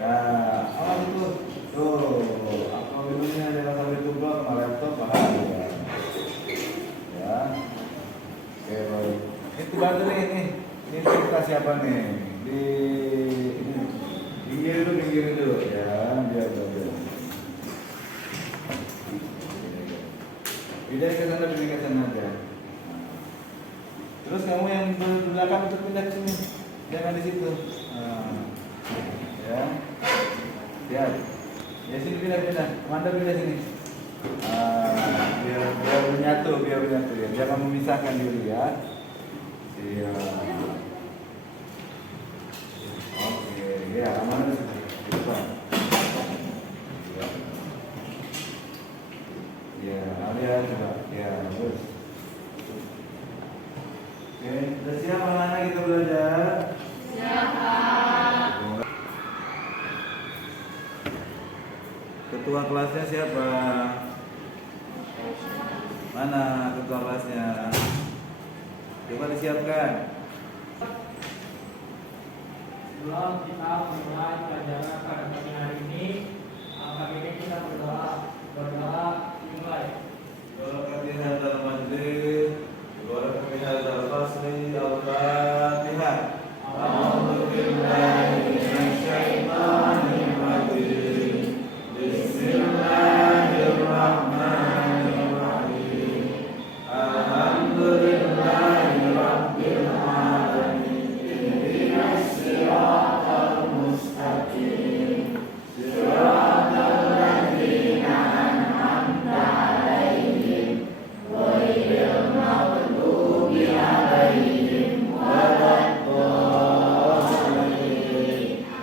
Nah, apa itu? Tuh, apa minumnya jangan sampai tumpah sama laptop bahaya. Ya, oke baik. Itu bantu nih, ini cerita siapa nih? Di ini, pinggir dulu, ya, biar. Pindah ke sana aja. Terus kamu yang belakang untuk pindah ke sini, jangan di situ. Nah, ya, lihat. Ya sini pindah, Amanda pindah sini. Biar menyatu ya. Jangan memisahkan diri ya. Siap. Oke, ya Amanda sudah. Ya, Alia juga. Ya, terus. Oke, sudah siap anak-anak kita belajar? Siap, Pak. Ketua kelasnya siapa? Mana ketua kelasnya? Coba disiapkan. Sebelum kita memulai pelajaran pada pagi hari ini, kali ini kita berdoa dimulai. Doa kami hadal majlis, doa kami hadal fasli, al-Fatihah. A'udzu billahi minasyaitonir rajim. Bismillahirrahmanirrahim. Alhamdulillahi rabbil alamin. Ihdinas siratal mustaqim. Siratal ladzina an'amta 'alaihim ghairil maghdubi 'alaihim waladdallin.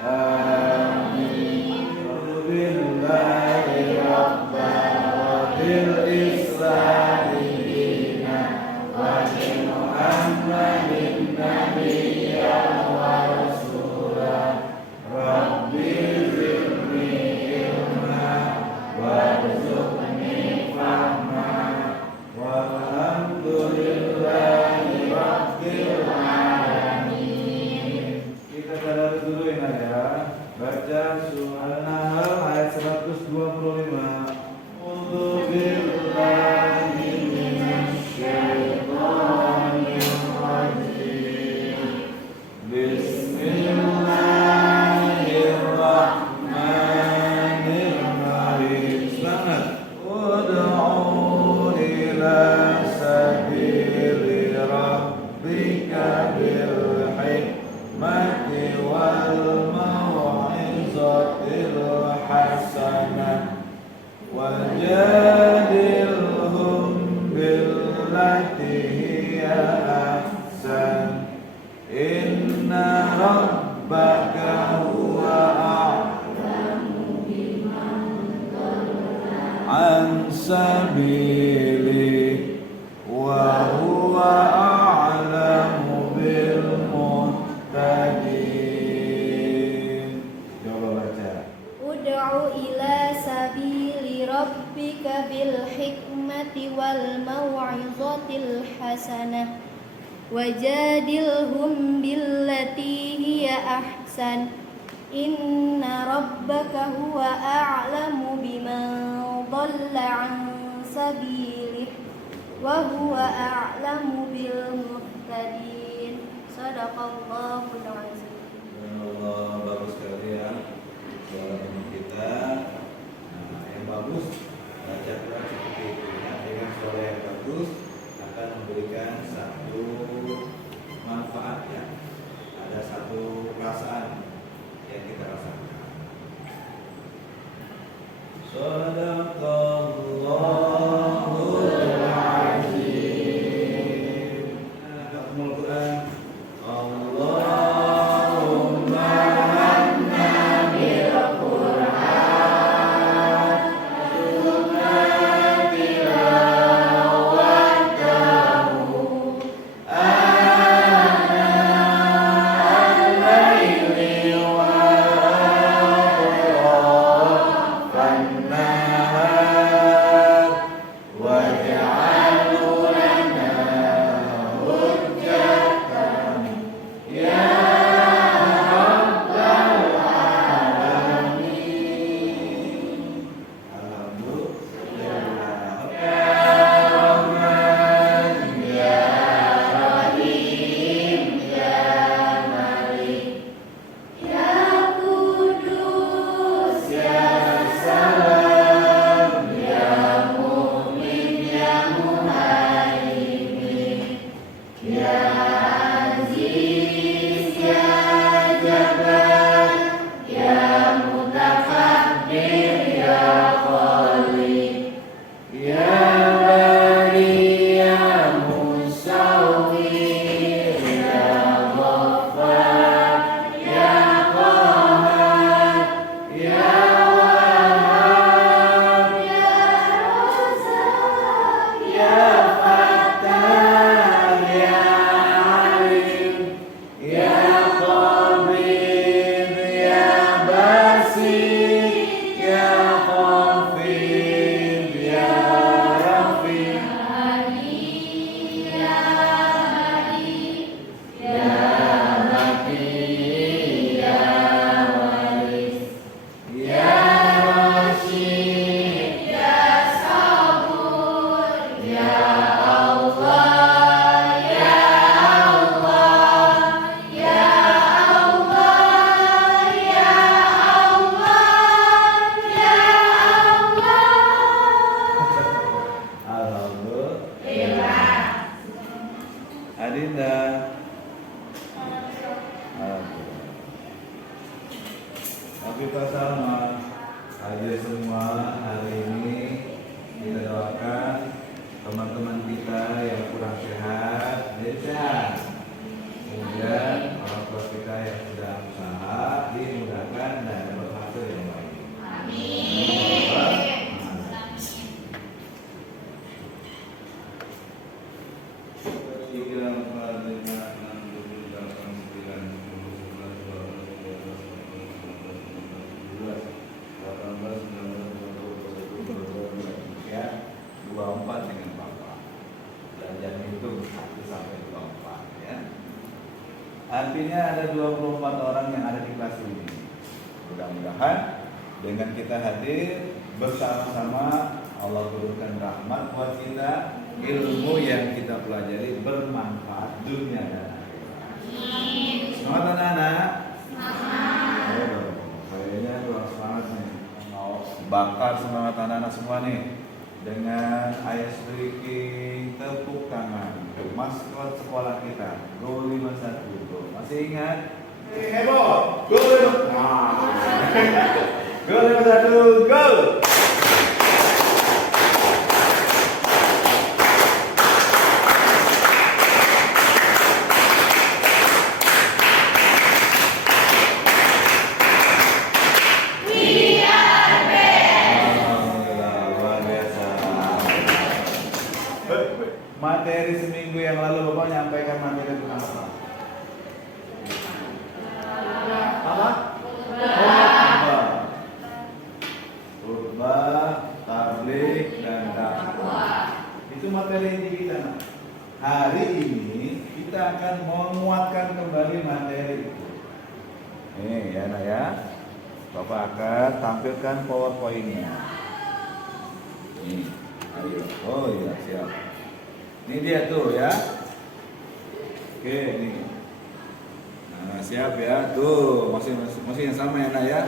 Amin. Billahi rabbana bil islami dina wa bi Muhammadin nabiyyan wa rasulah. Rabbi zidni ilma warzuqni fahma. Walhamdulillahi rabbil alamin. Kita tadarus dulu ya. Baca surah An-Nahl ayat 125. A'udzu billahi minasyaitonir rajim. Bismillahirrahmanirrahim. Selamat. Ud'u ila sabili rabbika bil hikmati wal mau'izatil hasanah wajadilhum billati hiya ahsan. Inna rabbaka huwa a'lamu an sabili wa huwa a'lamu bil muhtadin. Coba baca. Ud'u ila sabili rabbika bil hikmati wal mau'izatil hasanah wajadilhum billati hiya ahsan. Inna rabbaka huwa a'lamu biman dhalla 'an sabilihi wa huwa a'lamu bil muhtadin. Shadaqallahul azim. Allah, bagus sekali ya suara teman kita. Nah, yang bagus baca Quran seperti itu ya, dengan suara yang bagus akan memberikan satu manfaat ya. Ada satu perasaan yang kita rasakan. Shadaqallahul azim. Hafal Quran. Allahumma hamna bil Qur'an warzuqna tilawatahu ana al-laili wa atrafan nahar Artinya ada 24 orang yang ada di kelas ini. Mudah-mudahan dengan kita hadir bersama-sama Allah berikan rahmat buat kita, ilmu yang kita pelajari bermanfaat dunia dan akhirat. Semangat anak-anak. Kayaknya kurang semangat nih. Mau bakar semangat anak-anak semua nih dengan ice breaking, tepuk tangan, maskot sekolah kita, Go 51. Go. Masih ingat? Heboh, Go 51. Go 51, go. Materi seminggu yang lalu Bapak nyampaikan materi tentang apa? Apa? Khutbah, tabligh, dan dakwah. Itu materi inti kita. Hari ini kita akan menguatkan kembali materi itu. Nih ya nak ya. Bapak akan tampilkan PowerPoint-nya. Nih, ayo. Oh iya siap. Ini dia tuh ya. Oke, nih. Nah, siap ya. Tuh, masih yang sama ya, Nak ya.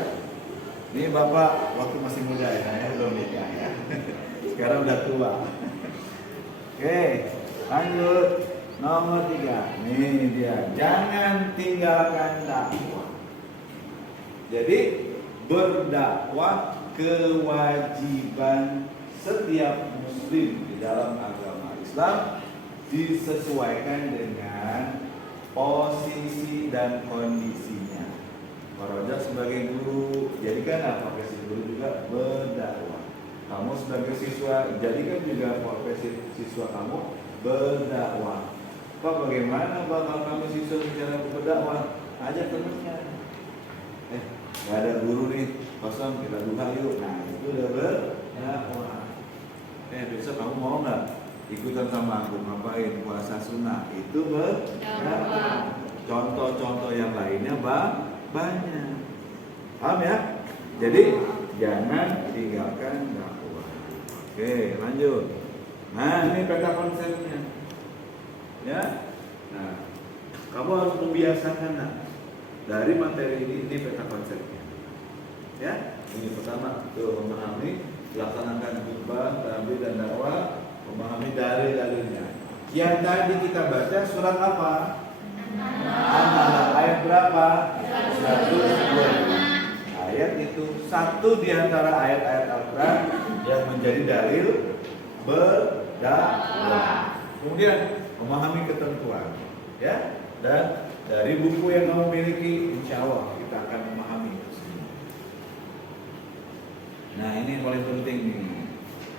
Ini Bapak waktu masih muda ya, Nak ya, belum nikah ya. Sekarang udah tua. Oke, lanjut. Nomor 3. Nih dia. Jangan tinggalkan dakwah. Jadi, berdakwah kewajiban setiap muslim di dalam agama Islam disesuaikan dengan posisi dan kondisinya. Waroja sebagai guru, jadikan profesi guru juga berdakwah. Kamu sebagai siswa, jadikan juga profesi siswa kamu berdakwah. Pak, bagaimana bakal kamu siswa bicara berdakwah? Ajak temennya. Gak ada guru nih, kosong, kita duha yuk. Nah, itu udah berdakwah. Besok kamu mau nggak ikutan sama aku ngapain puasa sunnah? Itu berdakwah. Contoh-contoh yang lainnya banyak. Paham ya? Jadi jangan tinggalkan dakwah. Oke, lanjut. Nah, ini peta konsepnya. Ya. Nah, kamu harus membiasakan dari materi ini peta konsepnya. Ya, ini pertama tuh memahami, laksanakan khutbah, tabligh dan dakwah, memahami dalil-dalilnya. Yang tadi kita baca surat apa? An-Nahl. Ayat berapa? 120. Ayat itu satu di antara ayat-ayat Al-Quran yang menjadi dalil berdakwah. Kemudian memahami ketentuan, ya. Dan dari buku yang kamu miliki, insya Allah kita akan memahami itu semua. Nah, ini yang paling penting nih,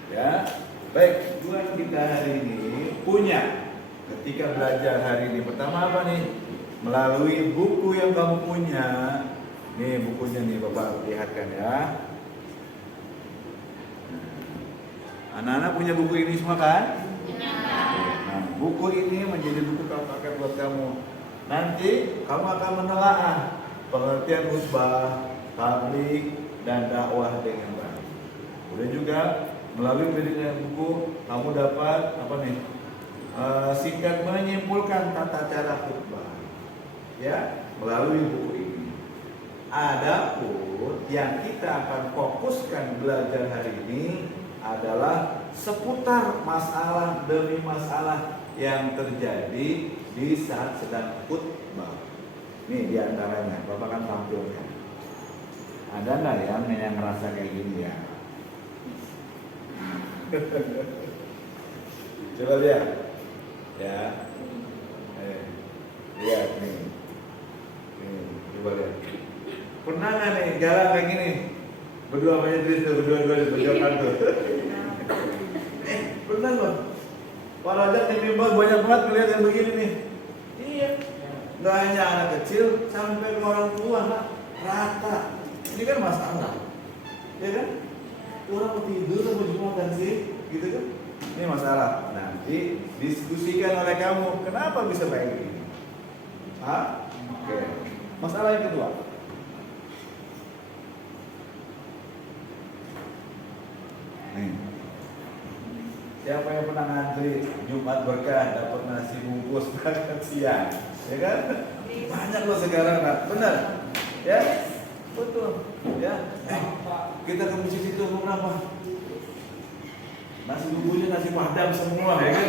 ya. Baik, tujuan kita hari ini punya ketika belajar hari ini. Pertama apa nih? Melalui buku yang kamu punya. Nih bukunya nih Bapak lihatkan ya. Anak-anak punya buku ini semua kan? Nah, buku ini menjadi buku kamu pakai buat kamu. Nanti kamu akan menelaah pengertian khutbah, tabligh, dan dakwah dengan baik. Kemudian juga melalui pendidikan buku kamu dapat apa nih? Singkat menyimpulkan tata cara khutbah, ya, melalui buku ini. Adapun yang kita akan fokuskan belajar hari ini adalah seputar masalah demi masalah yang terjadi di saat sedang khutbah. Nih diantaranya, Bapak akan tampilkan. Ada nggak yang ngerasa kayak gini ya? Coba lihat, ya. Lihat nih. Coba lihat. Pernah nggak nih jalan kayak gini? Berdua majelis tuh, berdua kantor. Pernah loh. Kalau ada di mimbar banyak banget melihat yang begini nih. Iya. Nggak hanya anak kecil, sampai ke orang tua, rata. Ini kan masalah, ya kan? Orang mau tidur atau jumatan sih, gitu kan? Ini masalah. Nanti diskusikan oleh kamu, kenapa bisa kayak gini? Masalah yang kedua. Nih. Siapa yang pernah ngantri Jumat berkah dapat nasi bungkus makan siang? Ya kan? Banyak loh sekarang, nak. Benar? Ya? Betul. Ya. Kita ke masjid itu mau berapa? Nasi bungkusnya nasi padang semua, ya kan?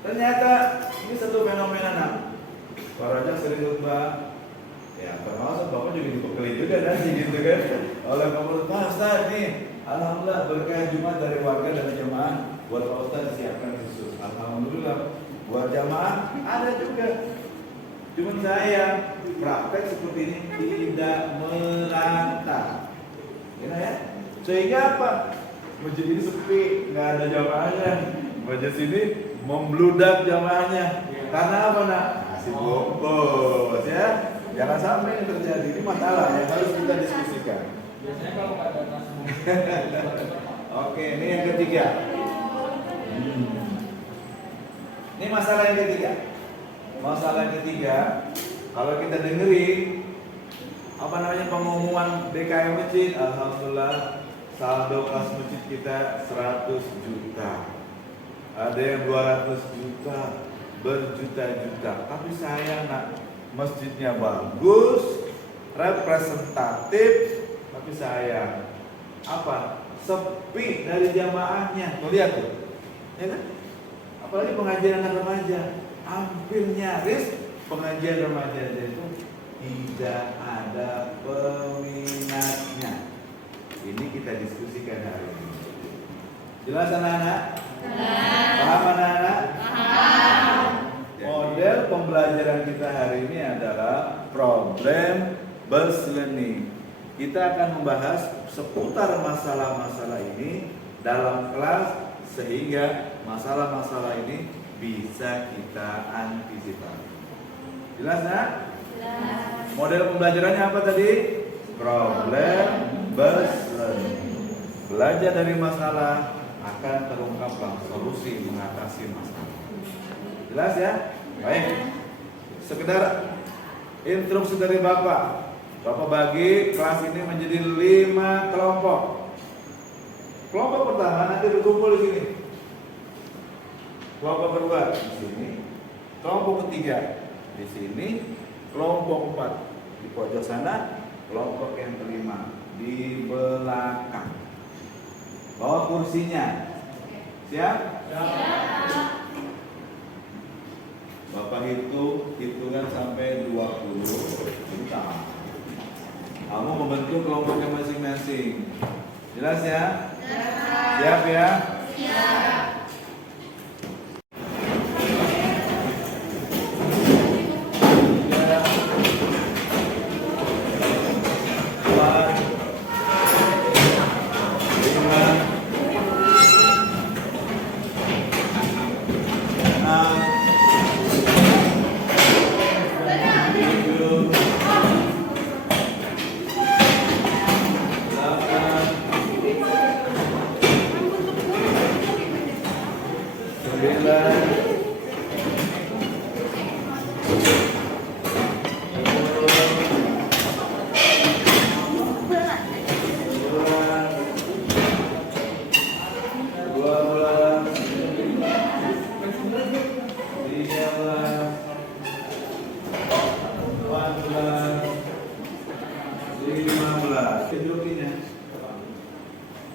Ternyata ini satu fenomena, nak. Pak Raja sering khutbah, ya termasuk Bapak juga dibekali juga nanti gitu kan. Oleh Pak Ustaz nih, alhamdulillah berkah Jumat dari warga dan jemaah buat Pak Ustaz disiapkan khusus. Alhamdulillah buat jamaah ada juga. Cuma saya praktek seperti ini tidak merata, ya. Sehingga apa? Masjid ini sepi, nggak ada jamaahnya. Masjid sini membludak jamaahnya. Karena apa, nak? Nasi bungkus, ya. Jangan sampai ini terjadi. Ini masalah yang harus kita diskusikan. Biasanya kalau nggak ada nasi bungkus. Oke, ini yang ketiga. Ini masalah yang ketiga. Masalah yang ketiga, kalau kita dengerin apa namanya pengumuman DKM masjid, alhamdulillah saldo kas masjid kita 100 juta. Ada yang 200 juta, berjuta-juta. Tapi saya nak masjidnya bagus, representatif, tapi saya apa? Sepi dari jamaahnya. Tuh lihat tuh. Ya kan? Apalagi pengajian anak remaja, hampir nyaris pengajian remaja itu tidak ada peminatnya. Ini kita diskusikan hari ini. Jelas anak-anak? Paham anak-anak? Paham. Model pembelajaran kita hari ini adalah problem based learning. Kita akan membahas seputar masalah-masalah ini dalam kelas sehingga masalah-masalah ini bisa kita antisipasi. Jelas, nak? Jelas. Model pembelajarannya apa tadi? Problem based learning. Belajar dari masalah akan terungkaplah solusi mengatasi masalah. Jelas ya? Baik. Sekedar instruksi dari Bapak. Bapak bagi kelas ini menjadi 5 kelompok. Kelompok pertama nanti berkumpul di sini. Kelompok kedua di sini. Kelompok ketiga di sini. Kelompok 4 di pojok sana. Kelompok yang kelima di belakang. Bawa kursinya. Siap? Siap. Bapak hitungan sampai 20. Bentar. Kamu membentuk kelompoknya masing-masing. Jelas ya? Siap ya? Siap.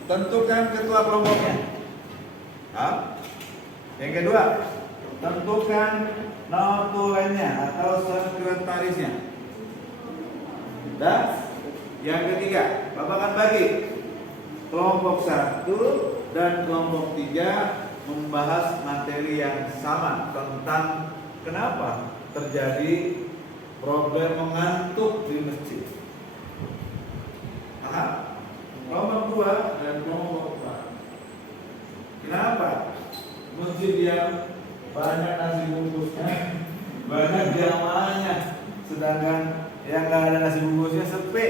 Tentukan ketua kelompoknya. Yang kedua, tentukan notulennya atau sekretarisnya. Dan yang ketiga, Bapak akan bagi kelompok 1 dan kelompok 3 membahas materi yang sama tentang kenapa terjadi problem mengantuk di masjid. Kelompok 2 dan kelompok 4. Kenapa masjid yang banyak nasi bungkusnya, banyak jamaahnya, sedangkan yang nggak ada nasi bungkusnya sepi?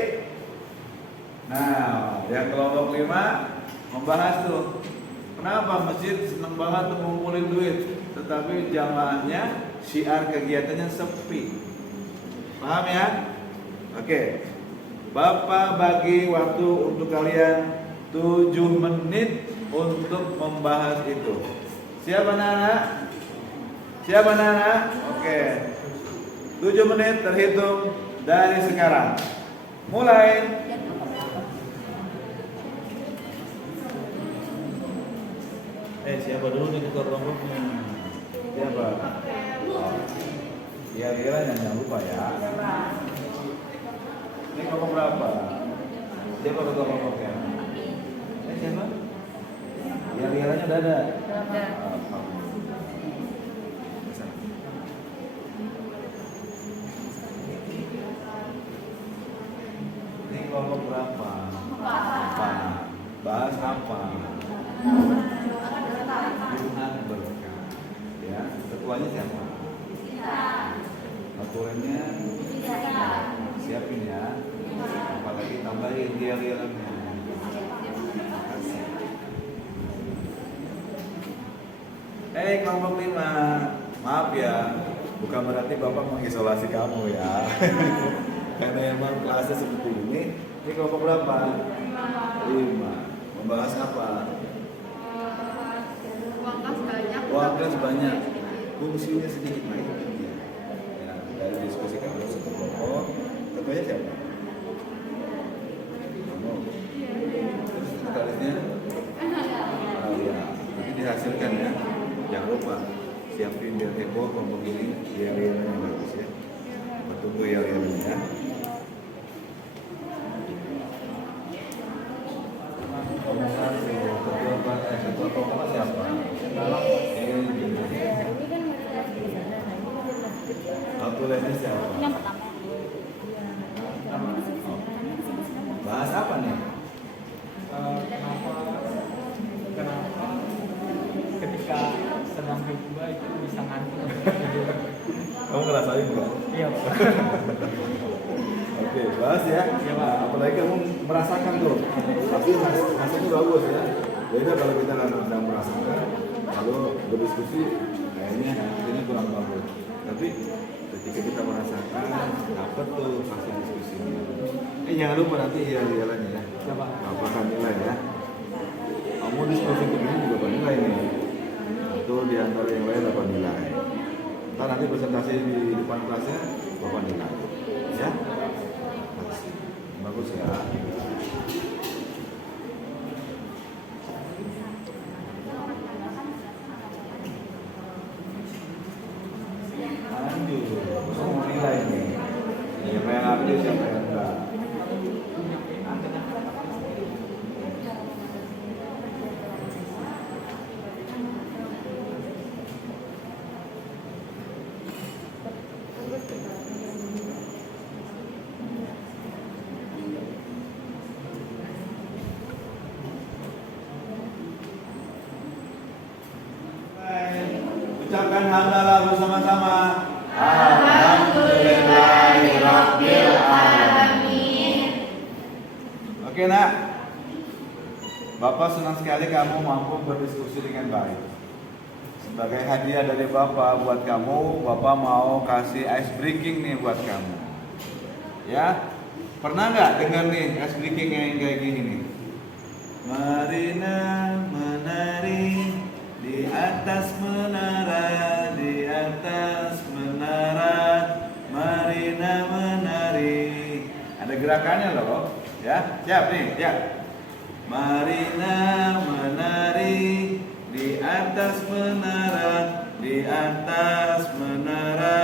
Nah, yang kelompok 5 membahas tuh, kenapa masjid seneng banget tuh ngumpulin duit, tetapi jamaahnya syiar kegiatannya sepi. Paham ya? Oke. Bapak bagi waktu untuk kalian 7 menit untuk membahas itu. Siap anak-anak? Siap anak-anak? Oke. 7 menit terhitung dari sekarang. Mulai. Siapa dulu nih ketua kelompoknya? Siapa? Iya, jangan lupa ya. Ini kelompok berapa? Siapa ketua kelompoknya? Siapa? Iya-iyanya udah ada. Ini kelompok berapa? Apa? Bahas apa? Tuhan berkah. Ya, ketuanya siapa? Aturannya siapin ya. Apalagi tambahin dia-dianya. Kelompok 5. Maaf ya, bukan berarti Bapak mengisolasi kamu ya. Karena emang kelasnya seperti ini. Ini kelompok berapa? 5. Membahas apa? Uang kas banyak. Fungsinya sedikit main. Ya, dari diskusi kamu satu kelompok. Ketuanya siapa? Kamu. Terus sekretarisnya? Ya. Nanti dihasilkan ya. Jangan lupa siapin biar heboh kelompok ini biar yang bagus ya. Tunggu ya. Ketua kelompok siapa? Aturannya siapa? Yang pertama. Bahas apa nih? Kenapa ketika sedang berdua itu bisa ngantuk? Kamu ngerasain nggak? Iya, Pak. Oke, bahas ya. Nah, apalagi kamu merasakan tuh. Tapi hasilnya bagus ya. Beda kalau kita nggak merasakan, lalu berdiskusi, kayaknya ini kurang bagus. Tapi ketika kita merasakan, dapat tuh hasil diskusinya. Jangan lupa nanti iya-iyalannya ya. Siapa? Apakah nilai ya? Kamu diskusi begini juga dapat nilai nih. Itu di antara yang lain dapat nilai. Ntar nanti presentasi di depan kelasnya dapat nilai. Ya? Bagus ya. Lanjut. Semua nilai nih. Siapa yang ambil, siapa yang enggak. Ucapkan hamdalah bersama-sama. Alhamdulillahirabbil alamin. Oke nak, Bapak senang sekali kamu mampu berdiskusi dengan baik. Sebagai hadiah dari Bapak buat kamu, Bapak mau kasih ice breaking nih buat kamu. Ya, pernah nggak dengar nih ice breaking yang kayak gini nih? Marina menari di atas menara, di atas menara, Marina menari. Ada gerakannya loh, ya. Siap nih, ya. Marina menari di atas menara, di atas menara,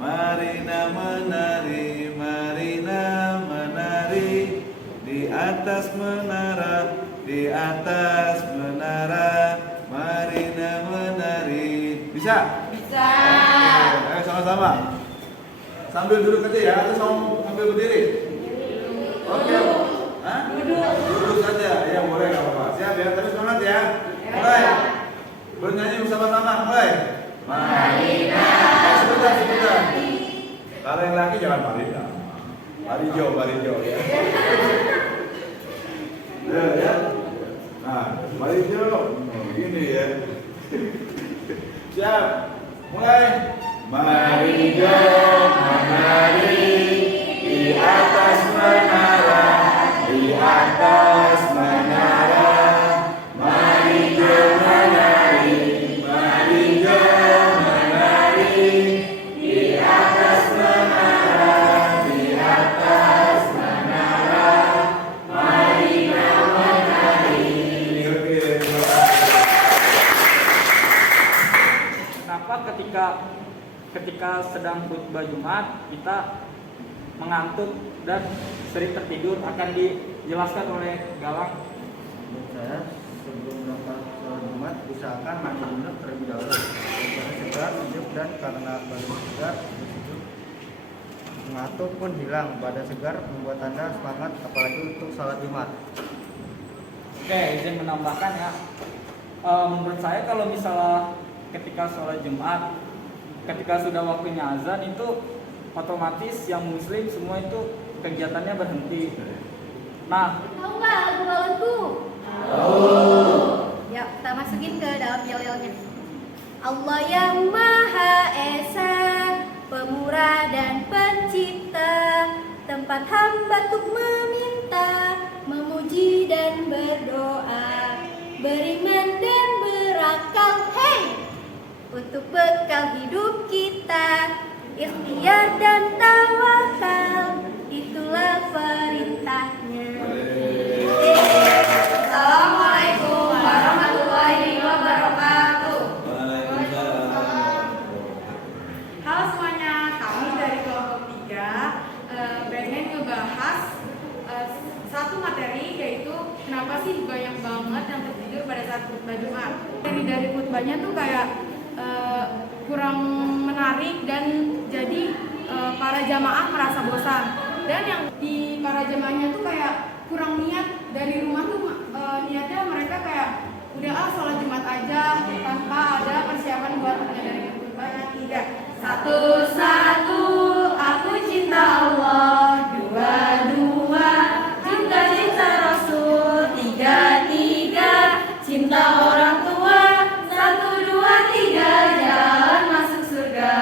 Marina menari, Marina menari di atas menara, di atas menara, Marina menari. Bisa? Bisa. Oke, ayo sama-sama. Sambil duduk aja ya, atau sambil berdiri? Oke. Hah? Duduk saja. Ya boleh, nggak apa-apa. Siap ya, tapi semangat ya. Mulai. Bernyanyi bersama-sama. Mulai. Marina. Sebentar. Kalau yang laki jangan Marina. Marijo ya. Ya. Nah, Marijo. Begini ya. Siap. Mulai. Mari jom menari di atas menara, di atas menara. Mari jom menari, mari jom menari di atas menara, di atas menara. Mari jom menari. Kenapa ketika sedang khutbah Jumat kita mengantuk dan sering tertidur, akan dijelaskan oleh Galang. Menurut saya sebelum berangkat sholat Jumat usahakan mandi junub terlebih dahulu supaya segar, sejuk, dan karena badan segar dan sejuk mengantuk pun hilang. Badan segar membuat Anda semangat apalagi untuk sholat Jumat. Oke, izin menambahkan ya. Menurut saya kalau misalnya ketika sholat Jumat, ketika sudah waktunya azan itu otomatis yang muslim semua itu kegiatannya berhenti. Nah, Tahu nggak lagu-lagu? Ya, kita masukin ke dalam yel-yelnya. Allah yang Maha Esa, Pemurah dan Pencipta, tempat hamba untuk meminta, memuji dan berdoa, beriman dan berakal, hey, untuk bekal hidup kita, ikhtiar dan tawakal, itulah perintahnya. Assalamualaikum warahmatullahi wabarakatuh. Waalaikumsalam. Halo semuanya, kami dari kelompok 3 pengen ngebahas satu materi, yaitu kenapa sih banyak banget yang tertidur pada saat khutbah Jumat. Dari khutbahnya tuh kayak kurang menarik dan jadi para jamaah merasa bosan. Dan yang di para jamaahnya tuh kayak kurang niat, dari rumah tuh niatnya mereka kayak udah sholat Jumat aja tanpa ada persiapan buat menyadari khutbahnya. 3, 1, aku cinta Allah, 2, juga cinta Rasul, 3, cinta orang tua, 1, 2, 3, jalan masuk surga.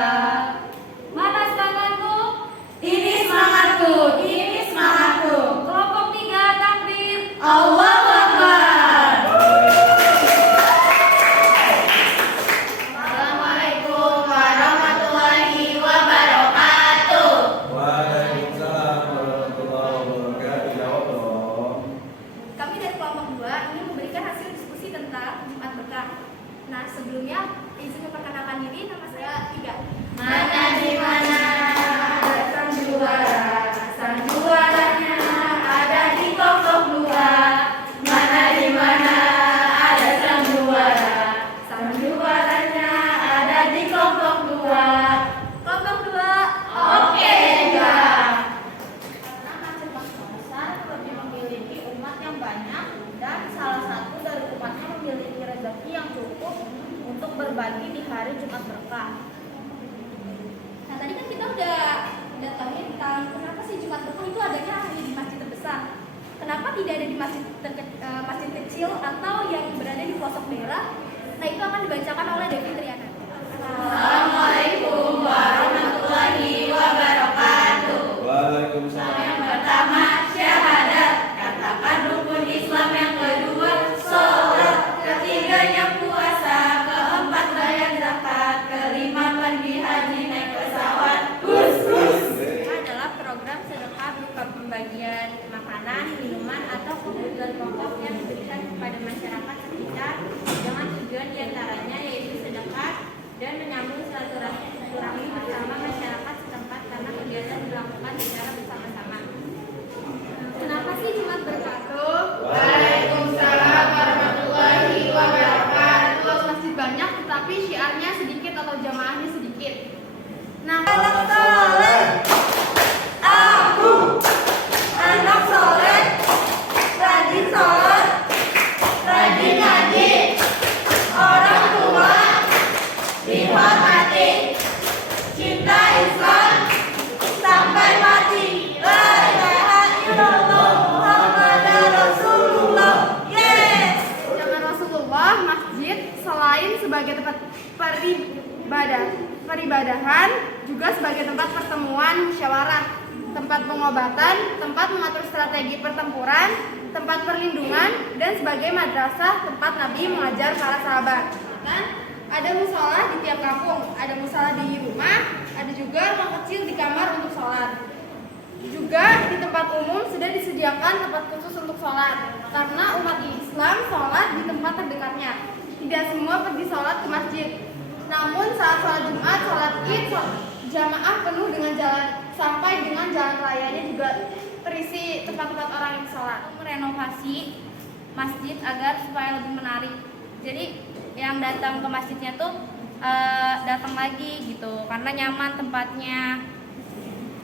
Mana semangatku? Ini semangatku, ini semangatku. Kelompok 3 takbir, Allahu Akbar. Assalamualaikum warahmatullahi wabarakatuh. Waalaikumsalam warahmatullahi wabarakatuh. Jawab dong. Kami dari kelompok 2 ingin memberikan hasil diskusi tentang Jumat Berkah. Nah, sebelumnya izin memperkenalkan diri, nama saya Tiga. Mana di mana ada sang juara, sang juaranya ada di kelompok 2. Mana di mana ada sang juaranya ada di kelompok 2. Kelompok 2. Oke, enggak. Karena masjid besar lebih memiliki umat yang banyak dan salah satu dari umatnya memiliki rezeki yang cukup untuk berbagi di hari Jumat Berkah. Nah, tadi kan kita udah tahu tentang kenapa sih Jumat Berkah itu adanya hanya di masjid terbesar. Kenapa tidak ada di masjid kecil atau yang berada di pelosok daerah? Nah, itu akan dibacakan oleh Devi Triana. Assalamualaikum warahmatullahi wabarakatuh. Waalaikumsalam. Yang pertama syahadat, katakan rukun Islam. Yang kedua sholat, ketiganya puasa, keempat bayar zakat, kelima pergi haji naik pesawat. Ini adalah program sedekah berupa pembagian makanan, minuman, atau kebutuhan pokok yang diberikan kepada masyarakat sekitar dengan tujuan diantaranya yaitu sedekah dan menyambung silaturahmi bersama masyarakat setempat karena kegiatan dilakukan secara bersama-sama. Kenapa sih Jumat Berkah? Waalaikumsalam warahmatullahi wabarakatuh. Masjid banyak tetapi syiarnya sedikit atau jamaahnya sedikit. Nah, Anak soleh, rajin sholat, rajin ngaji, orang tua dihormati, cinta Islam sampai mati. ruangan musyawarah, tempat pengobatan, tempat mengatur strategi pertempuran, tempat perlindungan, dan sebagai madrasah tempat Nabi mengajar para sahabat. Dan ada musola di tiap kampung, ada musola di rumah, ada juga ruang kecil di kamar untuk sholat. Juga di tempat umum sudah disediakan tempat khusus untuk sholat, karena umat Islam sholat di tempat terdekatnya. Tidak semua pergi sholat ke masjid. Namun saat sholat Jumat, sholat Id, jamaah penuh dengan jalan, sampai dengan jalan rayanya juga terisi tempat-tempat orang yang sholat. Merenovasi masjid agar supaya lebih menarik. Jadi yang datang ke masjidnya tuh datang lagi gitu, karena nyaman tempatnya.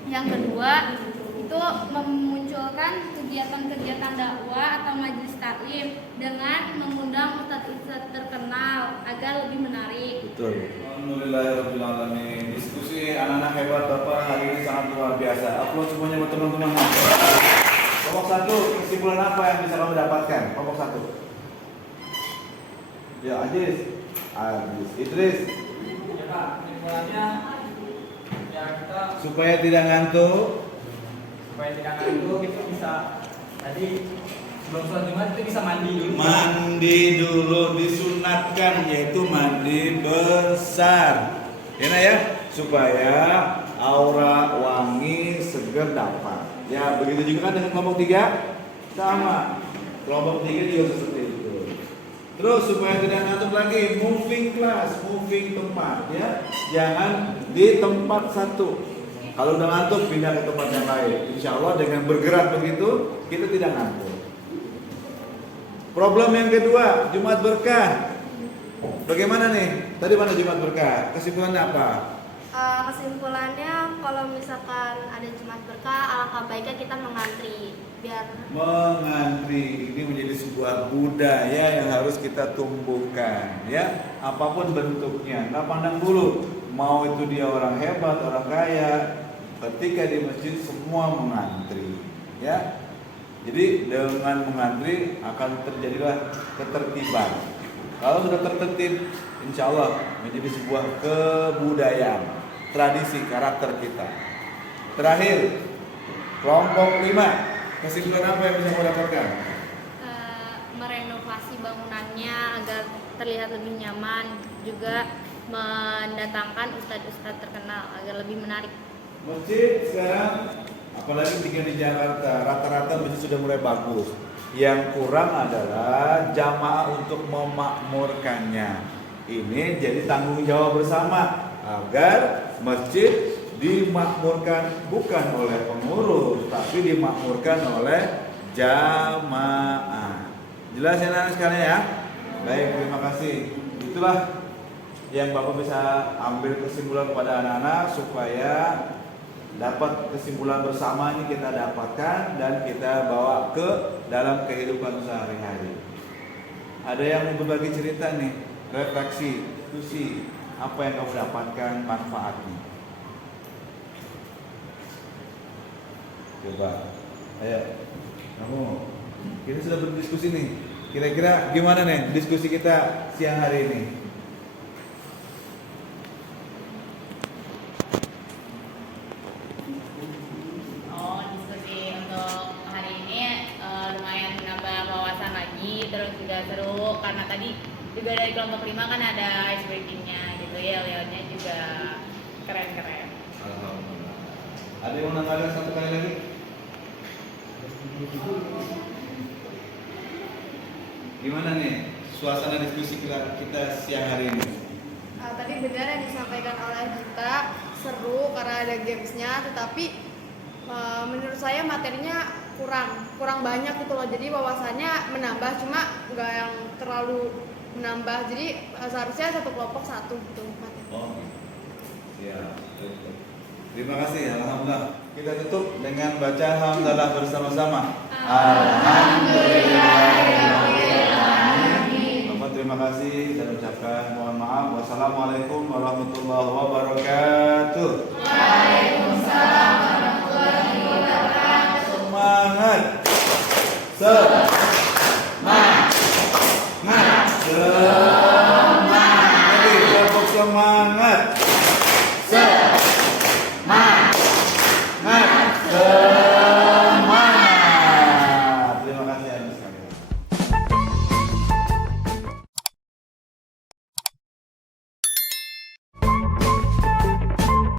Yang kedua itu memunculkan kegiatan-kegiatan dakwah atau majelis taklim dengan mengundang ustadz-ustadz terkenal agar lebih menarik. Betul. Alhamdulillahirrahmanirrahim. Diskusi anak-anak hebat Bapak hari ini sangat luar biasa. Upload semuanya buat teman-teman. Kelompok 1, kesimpulan apa yang bisa kamu dapatkan? Kelompok 1. Ya, Ajis, Idris. Ya Kak, kesimpulannya ya kita Supaya tidak ngantuk. itu bisa tadi sebelum sholat Jumat itu bisa mandi dulu. Mandi dulu disunatkan, yaitu mandi besar. Ya, nah ya, supaya aura wangi seger dapat. Ya, begitu juga kan dengan kelompok 3 sama. Kelompok 3 juga seperti itu. Terus supaya tidak ngantuk lagi, moving class, moving tempat ya. Jangan di tempat satu. Kalau udah ngantuk pindah ke tempat yang lain. Insya Allah dengan bergerak begitu kita tidak ngantuk. Problem yang kedua, Jumat berkah. Bagaimana nih? Tadi mana Jumat berkah? Kesimpulannya apa? Kesimpulannya kalau misalkan ada Jumat berkah, alangkah baiknya kita mengantri biar Mengantri ini menjadi sebuah budaya yang harus kita tumbuhkan ya, apapun bentuknya, nggak pandang bulu mau itu dia orang hebat, orang kaya, ketika di masjid semua mengantri ya. Jadi dengan mengantri akan terjadilah ketertiban. Kalau sudah tertib, insya Allah menjadi sebuah kebudayaan, tradisi karakter kita. Terakhir, kelompok 5. Kesimpulan apa yang bisa kamu dapatkan? Merenovasi bangunannya agar terlihat lebih nyaman, juga mendatangkan ustadz-ustadz terkenal agar lebih menarik. Masjid sekarang, apalagi tinggal di Jakarta, rata-rata masjid sudah mulai bagus. Yang kurang adalah jamaah untuk memakmurkannya. Ini jadi tanggung jawab bersama agar masjid dimakmurkan bukan oleh pengurus, tapi dimakmurkan oleh jamaah. Jelas ya anak sekalian ya? Baik, terima kasih. Itulah yang Bapak bisa ambil kesimpulan kepada anak-anak supaya dapat kesimpulan bersama ini kita dapatkan dan kita bawa ke dalam kehidupan sehari-hari. Ada yang mau berbagi cerita nih, refleksi, diskusi, apa yang kamu dapatkan manfaatnya. Coba, ayo, kamu, kita sudah berdiskusi nih. Kira-kira gimana nih diskusi kita siang hari ini? Diskusi untuk hari ini lumayan menambah wawasan lagi, terus juga seru karena tadi juga dari kelompok 5 kan ada ice breaking-nya gitu ya, layoutnya juga keren-keren. Alhamdulillah. Ada yang mau nambahkan satu kali lagi? Gimana nih suasana diskusi kita siang hari ini? Tadi benar yang disampaikan oleh Gita, seru karena ada gamesnya, tetapi menurut saya materinya kurang banyak gitu loh. Jadi wawasannya menambah, cuma nggak yang terlalu menambah. Jadi seharusnya satu kelompok satu gitu. Oh, siap. Terima kasih. Alhamdulillah. Kita tutup dengan baca hamdalah bersama-sama. Alhamdulillahirrahmanirrahim. Bapak terima kasih. Saya ucapkan mohon maaf. Wassalamualaikum warahmatullahi wabarakatuh. Waalaikumsalam warahmatullahi wabarakatuh. Semangat. Semangat. Semangat. Lagi kelompok semangat.